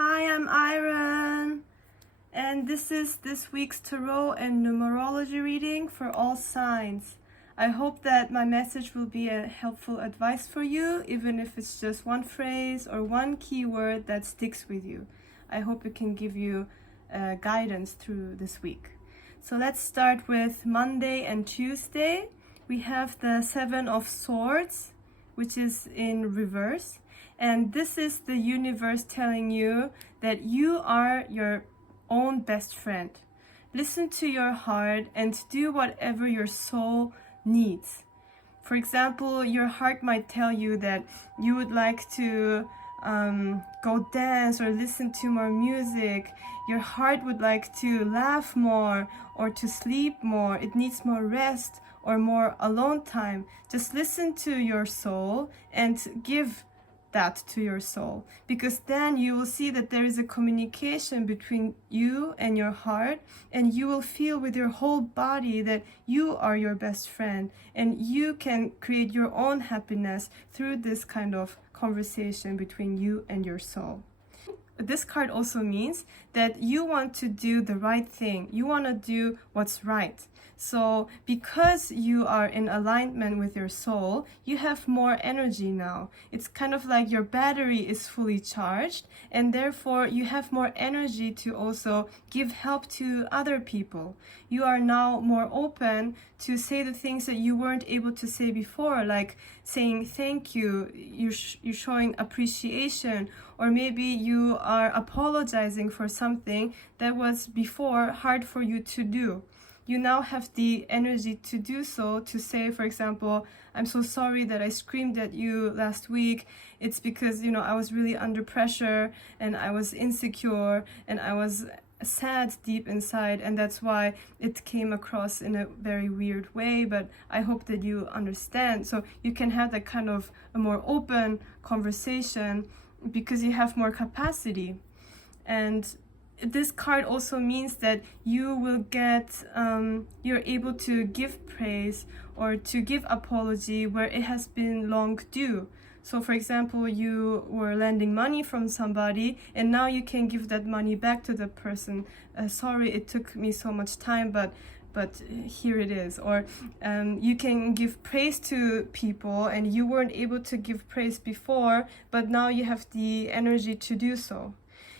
Hi, I'm Aeryn, and this is this week's Tarot and Numerology reading for all signs. I hope that my message will be a helpful advice for you, even if it's just one phrase or one keyword that sticks with you. I hope it can give you guidance through this week. So let's start with Monday and Tuesday. We have the Seven of Swords, which is in reverse. And this is the universe telling you that you are your own best friend. Listen to your heart and do whatever your soul needs. For example, your heart might tell you that you would like to go dance or listen to more music. Your heart would like to laugh more or to sleep more. It needs more rest or more alone time. Just listen to your soul and give that to your soul, because then you will see that there is a communication between you and your heart, and you will feel with your whole body that you are your best friend and you can create your own happiness through this kind of conversation between you and your soul. This card also means that you want to do the right thing. You want to do what's right. So because you are in alignment with your soul, you have more energy now. It's kind of like your battery is fully charged, and therefore you have more energy to also give help to other people. You are now more open to say the things that you weren't able to say before, like saying thank you, you're showing appreciation, or maybe you are apologizing for something that was before hard for you to do. You now have the energy to do so, to say, for example, I'm so sorry that I screamed at you last week. It's because, I was really under pressure and I was insecure and I was sad deep inside, and that's why it came across in a very weird way, but I hope that you understand. So you can have that kind of a more open conversation because you have more capacity. And this card also means that you will get, you're able to give praise or to give apology where it has been long due. So for example, you were lending money from somebody and now you can give that money back to the person. Sorry, it took me so much time, but here it is. Or you can give praise to people and you weren't able to give praise before, but now you have the energy to do so.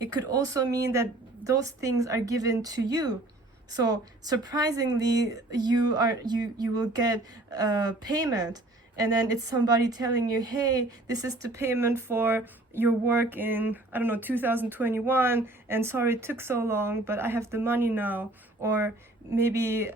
It could also mean that those things are given to you. So surprisingly, you will get a payment, and then it's somebody telling you, hey, this is the payment for your work in, 2021, and sorry it took so long, but I have the money now. Or maybe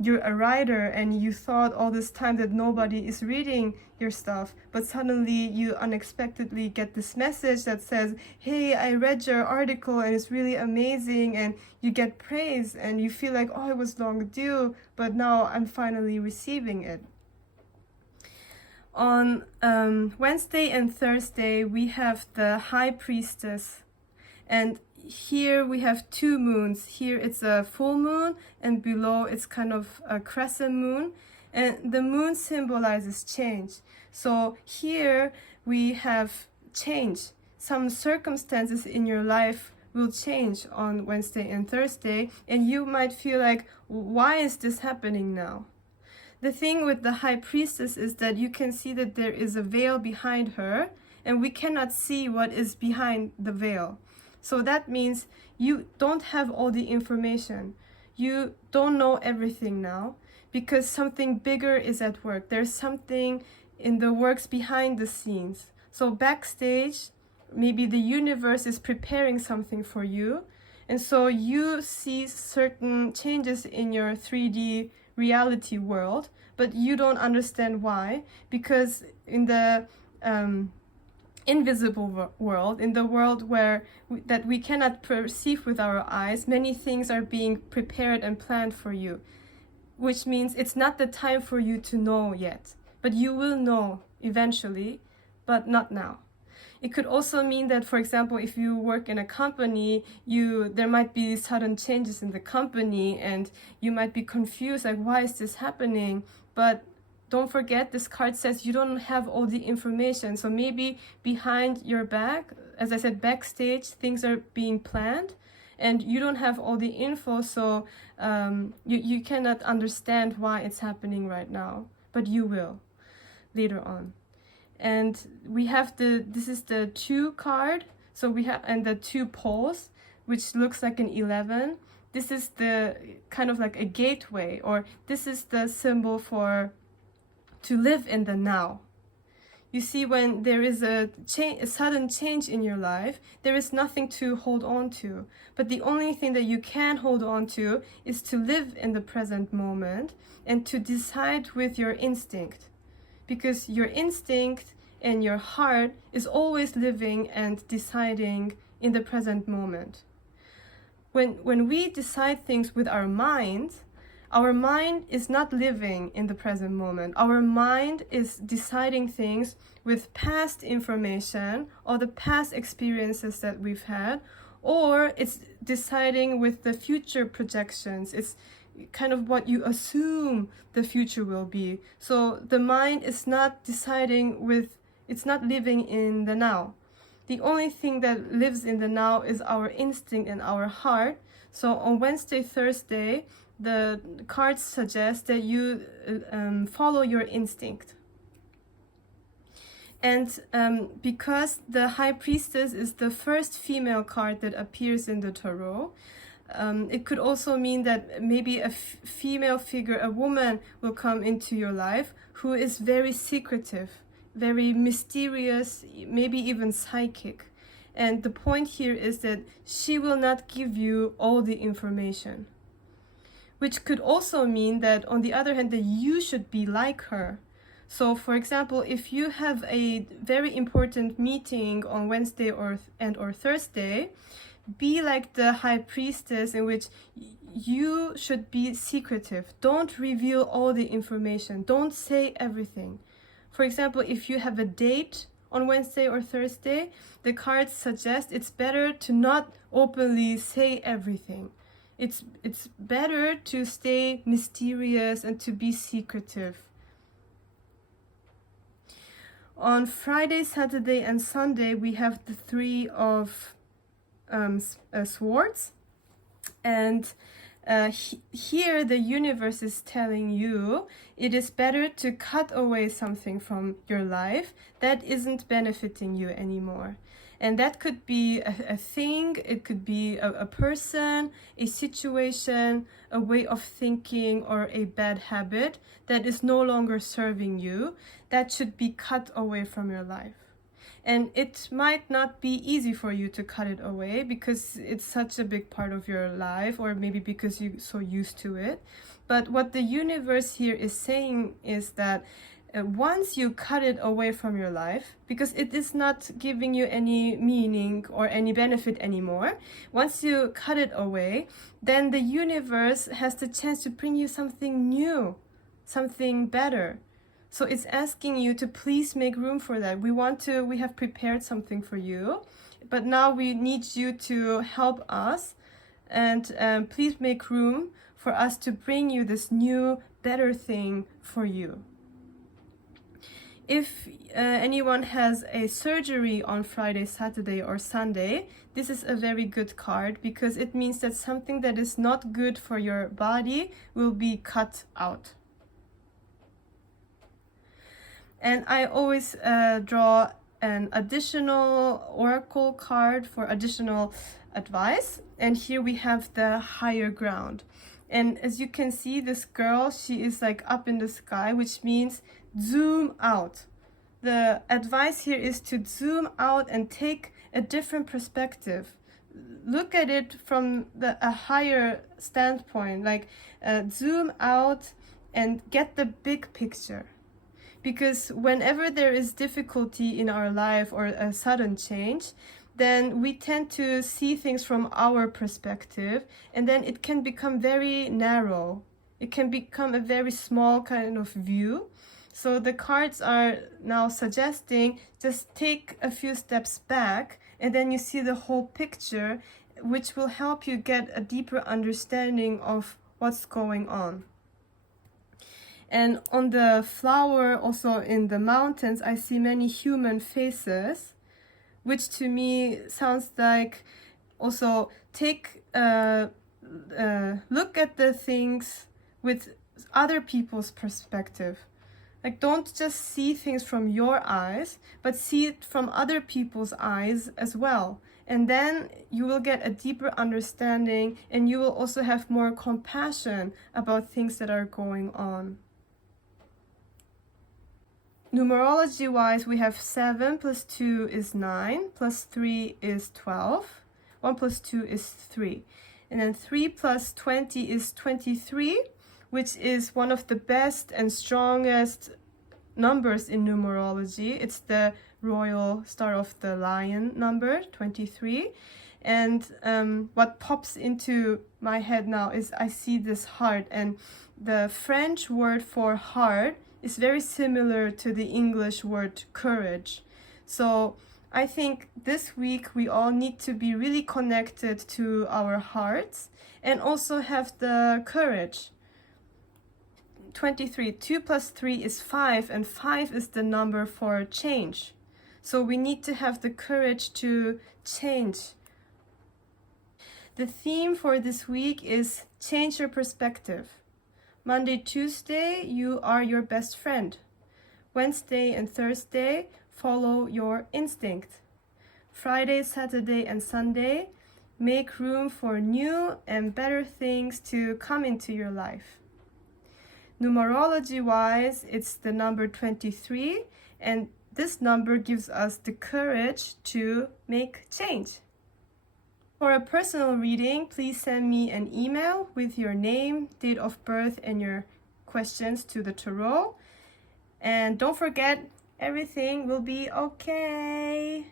you're a writer and you thought all this time that nobody is reading your stuff, but suddenly you unexpectedly get this message that says, hey, I read your article and it's really amazing, and you get praise and you feel like, oh, it was long due, but now I'm finally receiving it. On Wednesday and Thursday, we have the High Priestess, and here we have two moons. Here it's a full moon, and below it's kind of a crescent moon, and the moon symbolizes change. So here we have change. Some circumstances in your life will change on Wednesday and Thursday, and you might feel like, why is this happening now? The thing with the High Priestess is that you can see that there is a veil behind her, and we cannot see what is behind the veil. So that means you don't have all the information. You don't know everything now because something bigger is at work. There's something in the works behind the scenes. So backstage, maybe the universe is preparing something for you. And so you see certain changes in your 3D reality world, but you don't understand why, because in the invisible world, in the world that we cannot perceive with our eyes, many things are being prepared and planned for you, which means it's not the time for you to know yet, but you will know eventually, but not now. It could also mean that, for example, if you work in a company, there might be sudden changes in the company and you might be confused, like, why is this happening? But don't forget, this card says you don't have all the information. So maybe behind your back, as I said, backstage, things are being planned, and you don't have all the info, so you cannot understand why it's happening right now, but you will later on. And we have this is the 2 card, so we have, and the 2 poles, which looks like an 11. This is the kind of like a gateway, or this is the symbol for to live in the now. You see, when there is a sudden change in your life, there is nothing to hold on to. But the only thing that you can hold on to is to live in the present moment and to decide with your instinct. Because your instinct and your heart is always living and deciding in the present moment. When we decide things with our mind is not living in the present moment. Our mind is deciding things with past information or the past experiences that we've had, or it's deciding with the future projections. It's kind of what you assume the future will be. So the mind is not deciding it's not living in the now. The only thing that lives in the now is our instinct and our heart. So on Wednesday, Thursday, the cards suggest that you follow your instinct. And because the High Priestess is the first female card that appears in the tarot, it could also mean that maybe a female figure, a woman, will come into your life who is very secretive, very mysterious, maybe even psychic. And the point here is that she will not give you all the information. Which could also mean that, on the other hand, that you should be like her. So, for example, if you have a very important meeting on Wednesday or Thursday, be like the High Priestess, in which you should be secretive. Don't reveal all the information. Don't say everything. For example, if you have a date on Wednesday or Thursday, the cards suggest it's better to not openly say everything. It's better to stay mysterious and to be secretive. On Friday, Saturday, and Sunday, we have the 3 of Swords. And here the universe is telling you it is better to cut away something from your life that isn't benefiting you anymore. And that could be a thing, it could be a person, a situation, a way of thinking, or a bad habit that is no longer serving you. That should be cut away from your life. And it might not be easy for you to cut it away because it's such a big part of your life, or maybe because you're so used to it. But what the universe here is saying is that once you cut it away from your life, because it is not giving you any meaning or any benefit anymore, once you cut it away, then the universe has the chance to bring you something new, something better. So it's asking you to please make room for that. We have prepared something for you, but now we need you to help us, and please make room for us to bring you this new, better thing for you. If anyone has a surgery on Friday, Saturday, or Sunday, this is a very good card because it means that something that is not good for your body will be cut out. And I always draw an additional oracle card for additional advice. And here we have the higher ground. And as you can see, this girl, she is like up in the sky, which means zoom out. The advice here is to zoom out and take a different perspective. Look at it from a higher standpoint, like zoom out and get the big picture. Because whenever there is difficulty in our life or a sudden change, then we tend to see things from our perspective, and then it can become very narrow. It can become a very small kind of view. So the cards are now suggesting just take a few steps back, and then you see the whole picture, which will help you get a deeper understanding of what's going on. And on the flower, also in the mountains, I see many human faces, which to me sounds like also take look at the things with other people's perspective. Like, don't just see things from your eyes, but see it from other people's eyes as well. And then you will get a deeper understanding, and you will also have more compassion about things that are going on. Numerology wise, we have 7 plus 2 is 9, plus 3 is 12, 1 plus 2 is 3. And then 3 plus 20 is 23, which is one of the best and strongest numbers in numerology. It's the royal star of the lion number, 23. And what pops into my head now is I see this heart, and the French word for heart is very similar to the English word courage. So I think this week we all need to be really connected to our hearts and also have the courage. 23, 2 plus 3 is 5, and 5 is the number for change. So we need to have the courage to change. The theme for this week is change your perspective. Monday, Tuesday, you are your best friend. Wednesday and Thursday, follow your instinct. Friday, Saturday, and Sunday, make room for new and better things to come into your life. Numerology-wise, it's the number 23, and this number gives us the courage to make change. For a personal reading, please send me an email with your name, date of birth, and your questions to the tarot. And don't forget, everything will be okay.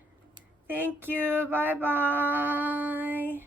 Thank you. Bye-bye.